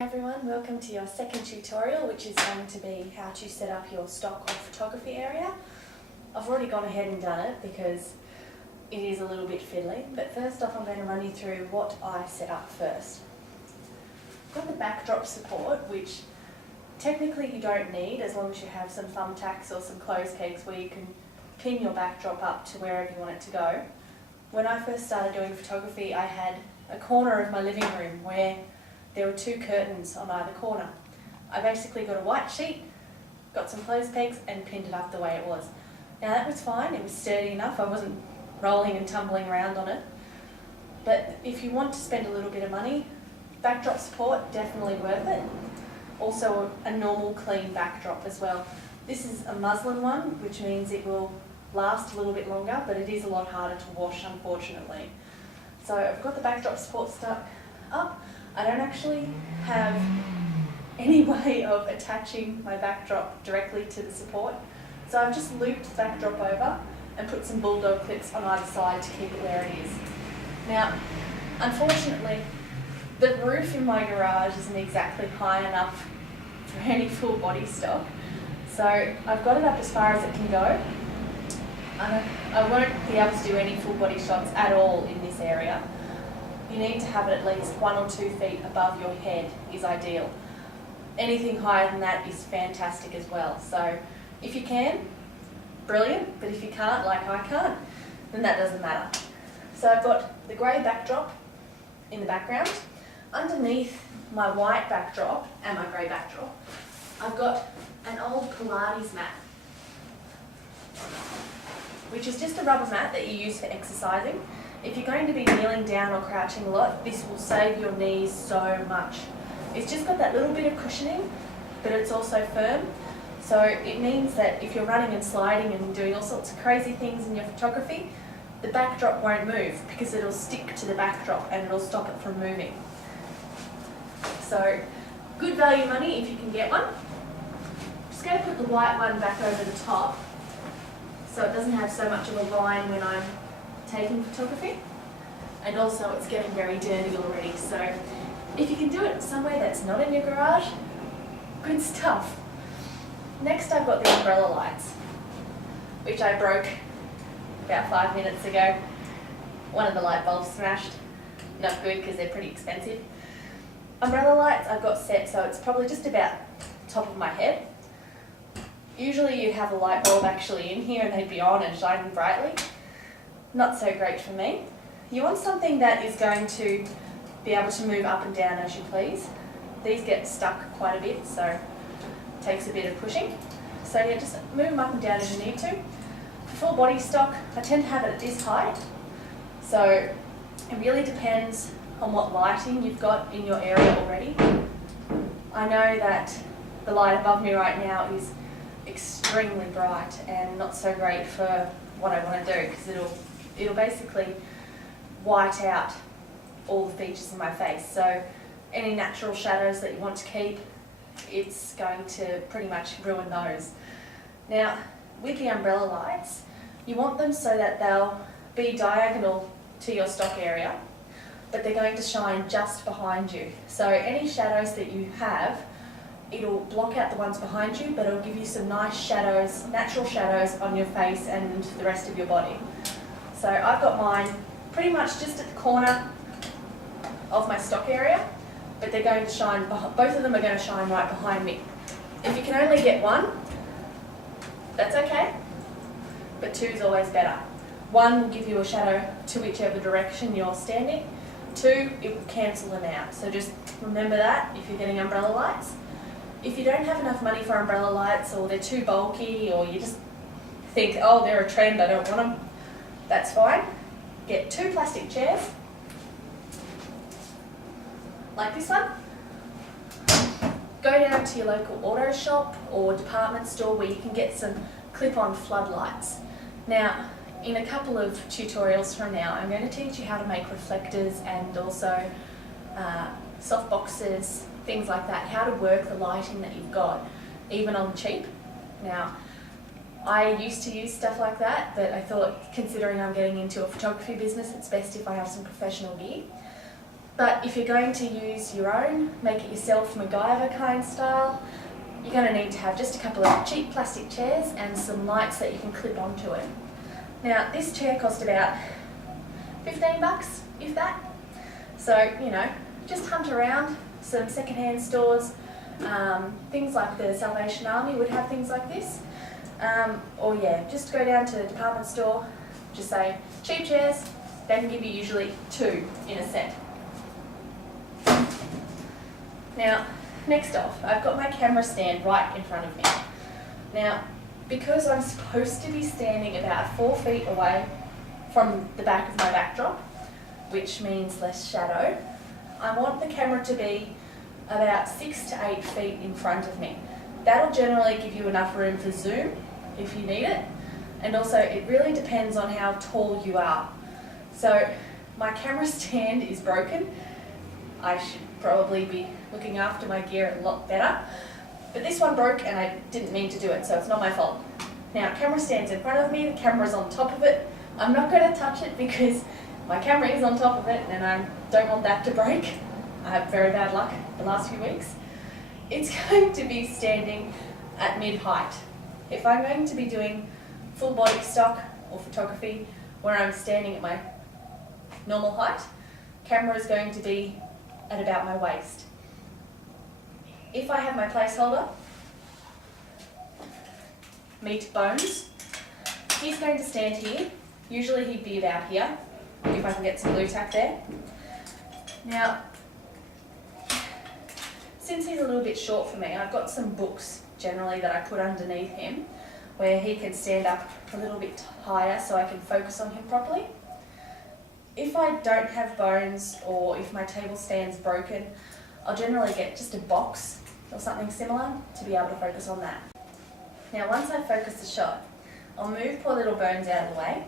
Everyone, welcome to your second tutorial, which is going to be how to set up your stock or photography area. I've already gone ahead and done it because it is a little bit fiddly, but first off I'm going to run you through what I set up first. I've got the backdrop support, which technically you don't need as long as you have some thumbtacks or some clothes pegs where you can pin your backdrop up to wherever you want it to go. When I first started doing photography, I had a corner of my living room where there were two curtains on either corner. I basically got a white sheet, got some clothes pegs and pinned it up the way it was. Now that was fine, it was sturdy enough, I wasn't rolling and tumbling around on it. But if you want to spend a little bit of money, backdrop support, definitely worth it. Also a normal clean backdrop as well. This is a muslin one, which means it will last a little bit longer, but it is a lot harder to wash, unfortunately. So I've got the backdrop support stuck up. I don't actually have any way of attaching my backdrop directly to the support, so I've just looped the backdrop over and put some bulldog clips on either side to keep it where it is. Now, unfortunately, the roof in my garage isn't exactly high enough for any full body stock, so I've got it up as far as it can go. I won't be able to do any full body shots at all in this area. You need to have it at least 1 or 2 feet above your head is ideal. Anything higher than that is fantastic as well. So if you can, brilliant, but if you can't, like I can't, then that doesn't matter. So I've got the grey backdrop in the background. Underneath my white backdrop and my grey backdrop, I've got an old Pilates mat, which is just a rubber mat that you use for exercising. If you're going to be kneeling down or crouching a lot, this will save your knees so much. It's just got that little bit of cushioning, but it's also firm. So it means that if you're running and sliding and doing all sorts of crazy things in your photography, the backdrop won't move because it'll stick to the backdrop and it'll stop it from moving. So good value money if you can get one. I'm just going to put the white one back over the top so it doesn't have so much of a line when I'm taking photography, and also it's getting very dirty already, so if you can do it somewhere that's not in your garage, good stuff. Next I've got the umbrella lights, which I broke about 5 minutes ago. One of the light bulbs smashed, not good because they're pretty expensive. Umbrella lights I've got set so it's probably just about top of my head. Usually you have a light bulb actually in here and they'd be on and shining brightly. Not so great for me. You want something that is going to be able to move up and down as you please. These get stuck quite a bit, so it takes a bit of pushing. So yeah, just move them up and down as you need to. For full body stock, I tend to have it at this height. So it really depends on what lighting you've got in your area already. I know that the light above me right now is extremely bright and not so great for what I want to do because it'll basically white out all the features in my face. So any natural shadows that you want to keep, it's going to pretty much ruin those. Now, with the umbrella lights, you want them so that they'll be diagonal to your stock area, but they're going to shine just behind you. So any shadows that you have, it'll block out the ones behind you, but it'll give you some nice shadows, natural shadows on your face and the rest of your body. So I've got mine pretty much just at the corner of my stock area, but they're going to shine, both of them are going to shine right behind me. If you can only get one, that's okay, but 2 is always better. 1 will give you a shadow to whichever direction you're standing. 2, it will cancel them out. So just remember that if you're getting umbrella lights. If you don't have enough money for umbrella lights, or they're too bulky, or you just think, oh, they're a trend, I don't want them, that's fine. Get 2 plastic chairs, like this one. Go down to your local auto shop or department store where you can get some clip-on floodlights. Now, in a couple of tutorials from now, I'm going to teach you how to make reflectors and also soft boxes, things like that, how to work the lighting that you've got, even on the cheap. Now, I used to use stuff like that, but I thought, considering I'm getting into a photography business, it's best if I have some professional gear. But if you're going to use your own, make it yourself MacGyver kind style, you're going to need to have just a couple of cheap plastic chairs and some lights that you can clip onto it. Now this chair cost about $15, if that. So, you know, just hunt around some secondhand stores. Things like the Salvation Army would have things like this. Or yeah, just go down to the department store, just say cheap chairs, they can give you usually 2 in a set. Now, next off, I've got my camera stand right in front of me. Now, because I'm supposed to be standing about 4 feet away from the back of my backdrop, which means less shadow, I want the camera to be about 6 to 8 feet in front of me. That'll generally give you enough room for zoom if you need it, and also it really depends on how tall you are. So my camera stand is broken. I should probably be looking after my gear a lot better, but this one broke and I didn't mean to do it, so it's not my fault. Now, camera stand's in front of me, the camera's on top of it. I'm not going to touch it because my camera is on top of it and I don't want that to break. I have very bad luck the last few weeks. It's going to be standing at mid-height. If I'm going to be doing full body stock or photography where I'm standing at my normal height, camera is going to be at about my waist. If I have my placeholder, meet Bones, he's going to stand here. Usually he'd be about here, if I can get some glue tack there. Now, since he's a little bit short for me, I've got some books generally that I put underneath him where he can stand up a little bit higher so I can focus on him properly. If I don't have Bones or if my table stand's broken, I'll generally get just a box or something similar to be able to focus on that. Now once I've focused the shot, I'll move poor little Bones out of the way.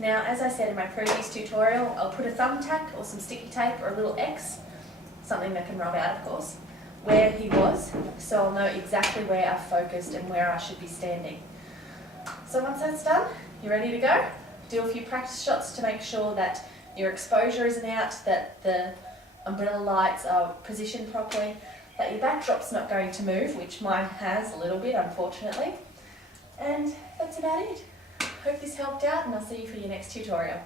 Now, as I said in my previous tutorial, I'll put a thumbtack or some sticky tape or a little X, something that can rub out of course, where he was, so I'll know exactly where I've focused and where I should be standing. So once that's done, you're ready to go. Do a few practice shots to make sure that your exposure isn't out, that the umbrella lights are positioned properly, that your backdrop's not going to move, which mine has a little bit unfortunately, and that's about it. Hope this helped out and I'll see you for your next tutorial.